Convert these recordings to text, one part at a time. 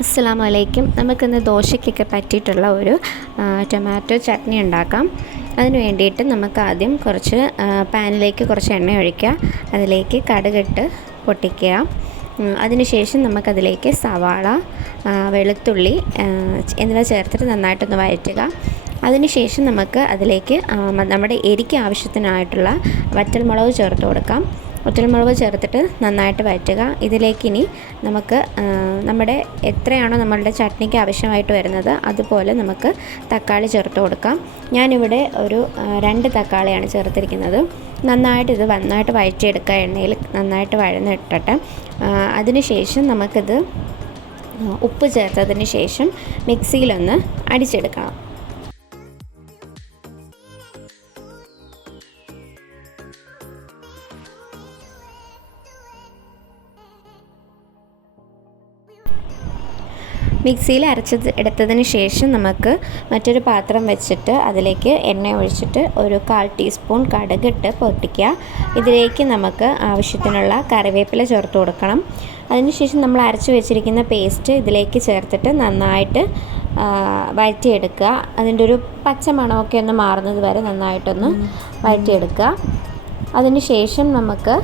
അസ്സലാമു അലൈക്കും നമുക്കിന്ന് ദോശയ്ക്കൊക്കെ പറ്റിയിട്ടുള്ള ഒരു ടൊമാറ്റോ ചട്നി ഉണ്ടാക്കാം. അതിന് വേണ്ടിയിട്ട് നമുക്ക് ആദ്യം കുറച്ച് പാനിലേക്ക് കുറച്ച് എണ്ണ ഒഴിക്കുക. അതിലേക്ക് കടുകിട്ട് പൊട്ടിക്കുക. അതിനുശേഷം നമുക്കതിലേക്ക് സവാള വെളുത്തുള്ളി എന്നിവ ചേർത്തിട്ട് നന്നായിട്ടൊന്ന് വഴറ്റുക. അതിനുശേഷം നമുക്ക് അതിലേക്ക് നമ്മുടെ എരിക്ക് ആവശ്യത്തിനായിട്ടുള്ള വറ്റൽമുളക് ചേർത്ത് കൊടുക്കാം. വറ്റൽമുളക് ചേർത്തിട്ട് നന്നായിട്ട് വഴറ്റുക. ഇതിലേക്ക് ഇനി നമുക്ക് നമ്മുടെ എത്രയാണോ നമ്മളുടെ ചട്നിക്ക് ആവശ്യമായിട്ട് വരുന്നത് അതുപോലെ നമുക്ക് തക്കാളി ചേർത്ത് കൊടുക്കാം. ഞാനിവിടെ ഒരു രണ്ട് തക്കാളിയാണ് ചേർത്തിരിക്കുന്നത്. നന്നായിട്ട് ഇത് നന്നായിട്ട് വഴറ്റിയെടുക്കുക എണ്ണയിൽ നന്നായിട്ട് വഴന്നിട്ടിട്ട് അതിനുശേഷം നമുക്കിത് ഉപ്പ് ചേർത്തതിന് ശേഷം മിക്സിയിലൊന്ന് അടിച്ചെടുക്കണം. മിക്സിയിൽ അരച്ചത് എടുത്തതിന് ശേഷം നമുക്ക് മറ്റൊരു പാത്രം വെച്ചിട്ട് അതിലേക്ക് എണ്ണ ഒഴിച്ചിട്ട് ഒരു കാൽ ടീസ്പൂൺ കടുകിട്ട് പൊട്ടിക്കുക. ഇതിലേക്ക് നമുക്ക് ആവശ്യത്തിനുള്ള കറിവേപ്പില ചേർത്ത് കൊടുക്കണം. അതിനുശേഷം നമ്മൾ അരച്ച് വെച്ചിരിക്കുന്ന പേസ്റ്റ് ഇതിലേക്ക് ചേർത്തിട്ട് നന്നായിട്ട് വഴറ്റിയെടുക്കുക. അതിന്റെ ഒരു പച്ച മണമൊക്കെ ഒന്ന് മാറുന്നത് വരെ നന്നായിട്ടൊന്ന് വഴറ്റിയെടുക്കുക. അതിനുശേഷം നമുക്ക്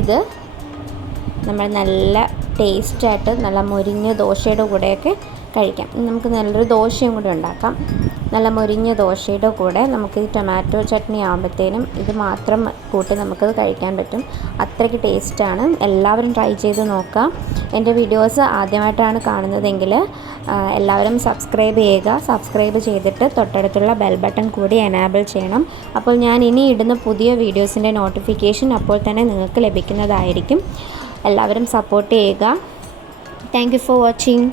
ഇത് നമ്മൾ നല്ല ടേസ്റ്റായിട്ട് നല്ല മുരിഞ്ഞ ദോശയുടെ കൂടെയൊക്കെ കഴിക്കാം. നമുക്ക് നല്ലൊരു ദോശയും കൂടി ഉണ്ടാക്കാം. നല്ല മുരിഞ്ഞ ദോശയുടെ കൂടെ നമുക്ക് ഈ ടൊമാറ്റോ ചട്നി ആകുമ്പോഴത്തേനും ഇത് മാത്രം കൂട്ടി നമുക്കത് കഴിക്കാൻ പറ്റും. അത്രയ്ക്ക് ടേസ്റ്റാണ് എല്ലാവരും ട്രൈ ചെയ്ത് നോക്കാം എന്റെ വീഡിയോസ് ആദ്യമായിട്ടാണ് കാണുന്നതെങ്കിൽ എല്ലാവരും സബ്സ്ക്രൈബ് ചെയ്യുക. സബ്സ്ക്രൈബ് ചെയ്തിട്ട് തൊട്ടടുത്തുള്ള ബെൽ ബട്ടൺ കൂടി എനാബിൾ ചെയ്യണം. അപ്പോൾ ഞാൻ ഇനി ഇടുന്ന പുതിയ വീഡിയോസിന്റെ നോട്ടിഫിക്കേഷൻ അപ്പോൾ തന്നെ നിങ്ങൾക്ക് ലഭിക്കുന്നതായിരിക്കും. എല്ലാവരും സപ്പോർട്ട് ചെയ്യുക. Thank you for watching